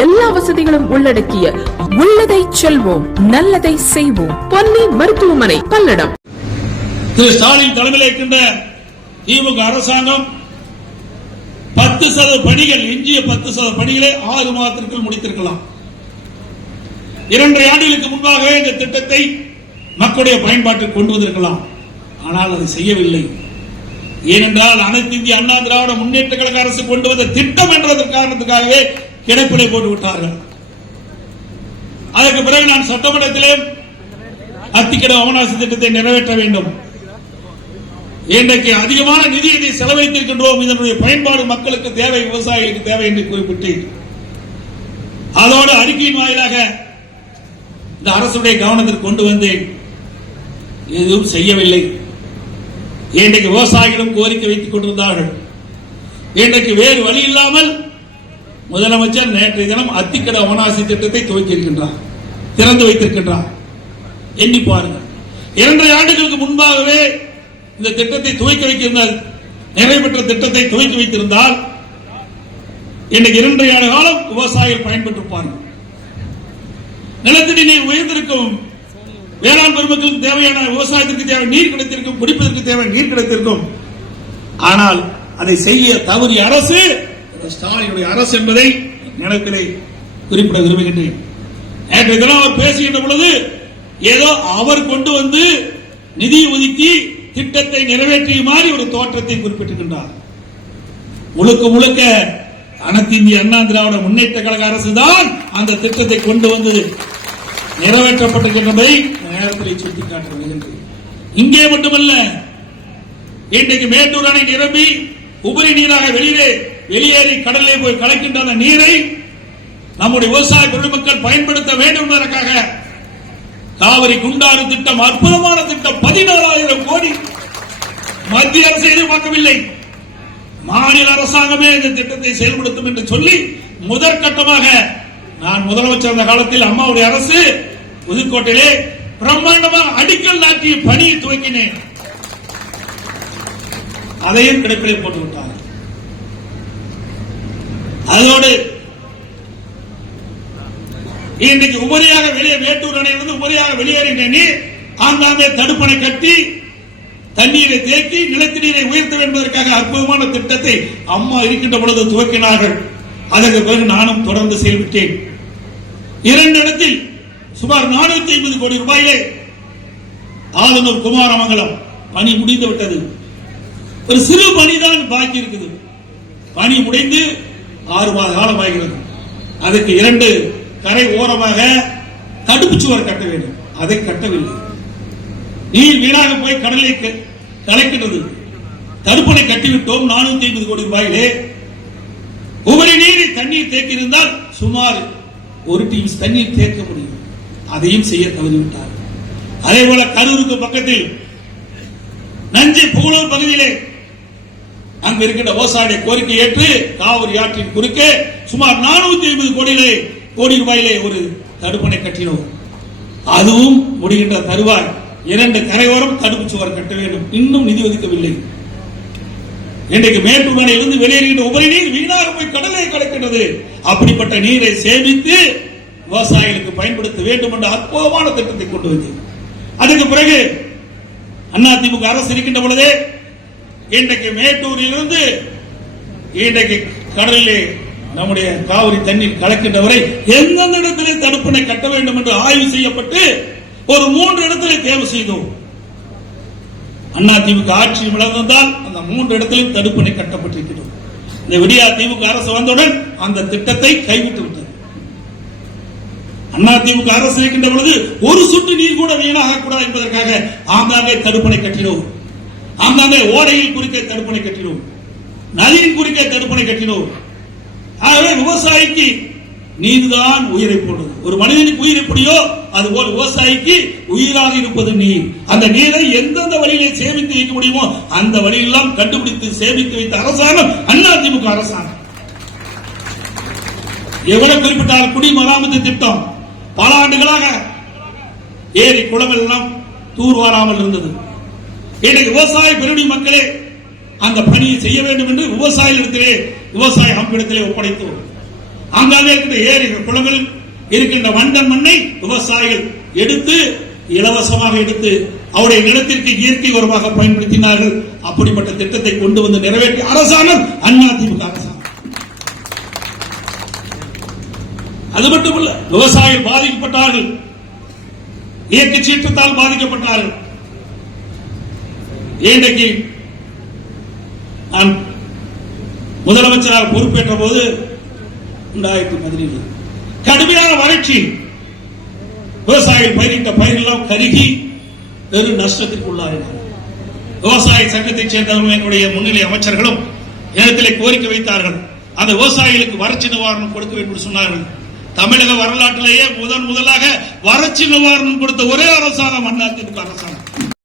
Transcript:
எல்லா வசதிகளும் உள்ளடக்கிய உள்ளதை செல்வோம் நல்லதை செய்வோம். பொன்னி மருத்துவமனை பல்லடம். திரு ஸ்டாலின் தலைமையில் இருக்கின்ற திமுக அரசாங்கம் பத்து சதவீத பணிகள் எஞ்சிய பத்து சதவீத பணிகளை ஆறு மாதத்திற்குள் முடித்திருக்கலாம். இரண்டரை ஆண்டுகளுக்கு முன்பாகவே இந்த திட்டத்தை மக்களுடைய பயன்பாட்டிற்கு கொண்டு வந்திருக்கலாம். ஆனால் அதை செய்யவில்லை. ஏனென்றால் அனைத்து இந்திய அண்ணா திராவிட முன்னேற்ற கழக அரசு கொண்டு வந்த திட்டம் என்ற காரணத்துக்காகவே கிடைப்பிலை போட்டு விட்டார்கள். அதற்கு பிறகு நான் சட்டமன்றத்திலே அத்திக்கட அவனாசி திட்டத்தை நிறைவேற்ற வேண்டும். இன்றைக்கு அதிகமான நிதி இதை செலவழித்திருக்கின்றோம். இதனுடைய பயன்பாடு மக்களுக்கு தேவை விவசாயிகளுக்கு தேவை என்று குறிப்பிட்டு அதோடு அறிக்கையின் வாயிலாக இந்த அரசுடைய கவனத்திற்கு கொண்டு வந்தேன். எதுவும் செய்யவில்லை. இன்றைக்கு விவசாயிகளும் கோரிக்கை வைத்துக் கொண்டிருந்தார்கள். இன்றைக்கு வேறு வழி இல்லாமல் முதலமைச்சர் நேற்றைய தினம் அத்திக்கட அவனாசி திட்டத்தை துவக்கி இருக்கின்றார் திறந்து வைத்திருக்கின்றார். எண்ணி பாருங்கள். இரண்டரை ஆண்டுகளுக்கு முன்பாகவே இந்த திட்டத்தை துவக்கி வைத்திருந்தால் நிறைவேற்ற திட்டத்தை துவக்கி வைத்திருந்தால் இன்னைக்கு இரண்டரை ஆண்டு காலம் விவசாயிகள் பயன்பெற்றிருப்பார்கள் நிலத்தடி நீர் உயர்ந்திருக்கும் வேளாண் பெருமக்களுக்கு தேவையான விவசாயத்திற்கு தேவை நீர் கிடைத்திருக்கும் குடிப்பதற்கு தேவை நீர் கிடைத்திருக்கும். ஆனால் அதை செய்ய தவறிய அரசு ஸ்டாலினுடைய அரசு என்பதை நினைவிலே குறிப்பிட விரும்புகின்றேன். நேற்று தினம் அவர் பேசுகின்ற பொழுது ஏதோ அவர் கொண்டு வந்து நிதி ஒதுக்கி திட்டத்தை நிறைவேற்றிய மாதிரி ஒரு தோற்றத்தை குறிப்பிட்டிருக்கின்றார். முழுக்க முழுக்க அனைத்து இந்திய அண்ணா திராவிட முன்னேற்ற கழக அரசு தான் அந்த திட்டத்தை கொண்டு வந்து நிறைவேற்றப்பட்டிருக்கின்றதை நேரத்தில் சுட்டிக்காட்ட வருகின்றது இங்கே மட்டுமல்ல இன்றைக்கு மேட்டூர் அணை நிரம்பி உபரி நீராக வெளியே வெளியேறி கடலிலே போய் கலக்கின்ற அந்த நீரை நம்முடைய விவசாய பெருமக்கள் பயன்படுத்த வேண்டும் என்பதற்காக காவிரி குண்டாறு திட்டம் அற்புதமான திட்டம். பதினாறாயிரம் கோடி மத்திய அரசு எதிர்பார்க்கவில்லை. மாநில அரசாங்கமே இந்த திட்டத்தை செயல்படுத்தும் என்று சொல்லி முதற்கட்டமாக நான் முதலமைச்சர் அந்த காலத்தில் அம்மாவுடைய அரசு புதுக்கோட்டையிலே பிரம்மாண்டமாக அடிக்கல் நாட்டிய பணியை துவக்கினேன். அதையும் கிடைப்பிலே போட்டு விட்டார் அதோடு இன்றைக்கு உபரியாக வெளியே மேட்டூர் அணையிலிருந்து உபரியாக வெளியேறின நீர் ஆங்காங்கே தடுப்பணை கட்டி தண்ணீரை தேக்கி நிலத்து நீரை உயர்த்த என்பதற்காக அற்புதமான திட்டத்தை அம்மா இருக்கின்ற பொழுது துவக்கினார்கள். அதற்கு பிறகு நானும் தொடர்ந்து செயல்பட்டேன். இரண்டு இடத்தில் சுமார் நானூத்தி ஐம்பது கோடி ரூபாயிலே ஆளுநர் குமாரமங்கலம் பணி முடிந்து விட்டது. ஒரு சிறு பணிதான் பாக்கி இருக்குது. பணி முடிந்து ஆறு மாத காலம் ஆகிறது அதுக்கு இரண்டு கரை ஓரமாக தடுப்பு சுவர் கட்ட வேண்டும். அதை கட்டவில்லை. நீர் வீணாக போய் கடலை க- தடுப்பணை கட்டிவிட்டோம் நானூத்தி ஐம்பது கோடி ரூபாயிலே. உபரி நீரை தண்ணீர் தேக்கியிருந்தால் சுமார் ஒரு டீம்ஸ் தண்ணீர் தேக்க முடியும். அதையும் செய்ய தவறிவிட்டார் அதே போல கரூருக்கு பக்கத்தில் நஞ்சை புகழூர் பகுதியிலே அங்கு இருக்கின்ற விவசாயிய கோரிக்கை ஏற்று காவிரி ஆற்றின் குறுக்கே சுமார் நானூத்தி ஐம்பது கோடியிலே கோடி ரூபாயிலே ஒரு தடுப்பணை கட்டினோம். அதுவும் முடிகின்ற தருவாய். இரண்டு கரையோரம் தடுப்பு சுவர் கட்ட வேண்டும். இன்னும் நிதி ஒதுக்கவில்லை. இன்றைக்கு மேட்டூர் அணையிலிருந்து வெளியேறுகின்ற உபரி நீர் வீணாக போய் கடலை கலக்கின்றது. அப்படிப்பட்ட நீரை சேமித்து விவசாயிகளுக்கு பயன்படுத்த வேண்டும் என்ற அற்புதமான திட்டத்தை கொண்டு வந்தேன். அதுக்கு பிறகு அதிமுக அரசு இருக்கின்ற பொழுதே இன்றைக்கு மேட்டூரிலிருந்து இன்றைக்கு கடலிலே நம்முடைய காவிரி தண்ணீர் கலக்கின்ற வரை எந்தெந்த இடத்திலே தடுப்பணை கட்ட வேண்டும் என்று ஆய்வு செய்யப்பட்டு ஒரு மூன்று இடத்திலே தேர்வு செய்தோம். அண்ணா திமுக ஆட்சி வளர்ந்தால் அந்த மூன்று இடத்திலும் தடுப்பணை கட்டப்பட்டிருக்கிறது இந்த விடியா திமுக அரசு வந்தவுடன் அந்த திட்டத்தை கைவிட்டு விட்டது. அண்ணா திமுக அரசு இருக்கின்ற பொழுது ஒரு சுட்டு நீர் கூட வீணாக கூடாது என்பதற்காக ஆங்காங்கே தடுப்பணை கட்டினோம். ஆங்காங்கே ஓடையில் குறுக்கே தடுப்பணை கட்டினோம். நதியின் குறுக்கே தடுப்பணை கட்டினோம். ஆகவே விவசாயிக்கு நீர்தான் உயிரை போடுறது ஒரு மனிதனுக்கு உயிர் எப்படியோ அதுபோல் விவசாயிக்கு உயிராக இருப்பது நீர். அந்த நீரை எந்தெந்த வழியிலே சேமித்து வைக்க முடியுமோ அந்த வழியெல்லாம் கண்டுபிடித்து சேமித்து வைத்த அரசாங்கம் அண்ணா திமுக அரசாங்கம். எவ்வளவு குறிப்பிட்டால் குடிமராமத்து திட்டம். பல ஆண்டுகளாக ஏரி குளம் எல்லாம் தூர்வாராமல் இருந்தது. இன்னைக்கு விவசாய பெருடி மக்களே அந்த பணியை செய்ய வேண்டும் என்று விவசாயிகளிடத்திலே விவசாய அமைப்பிடத்திலே ஒப்படைத்தோம். அங்காலே இருக்கின்ற ஏரி குளங்கள் இருக்கின்ற வண்டன் மண்ணை விவசாயிகள் எடுத்து இலவசமாக எடுத்து அவருடைய நிலத்திற்கு இயற்கை உரமாக பயன்படுத்தினார்கள். அப்படிப்பட்ட திட்டத்தை கொண்டு வந்து நிறைவேற்றிய அரசாங்கம் அதிமுக அரசாங்கம். அது மட்டுமல்ல விவசாயிகள் பாதிக்கப்பட்டார்கள். இயற்கை சீற்றத்தால் பாதிக்கப்பட்டார்கள். இன்றைக்கு நான் முதலமைச்சராக பொறுப்பேற்ற போது ரெண்டாயிரத்தி பதினேழு. கடுமையான வறட்சி. விவசாயிகள் பயிரிட்ட பயிரெல்லாம் கருகி பெரும் நஷ்டத்திற்கு உள்ளார்கள் விவசாய சங்கத்தைச் சேர்ந்தவர்கள் என்னுடைய முன்னிலை அமைச்சர்களும் இடத்திலே கோரிக்கை வைத்தார்கள். அந்த விவசாயிகளுக்கு வறட்சி நிவாரணம் கொடுக்க வேண்டும் சொன்னார்கள். தமிழக வரலாற்றிலேயே முதன் முதலாக வறட்சி நிவாரணம் கொடுத்த ஒரே அரசாங்கம் அதிமுக அரசாங்கம்.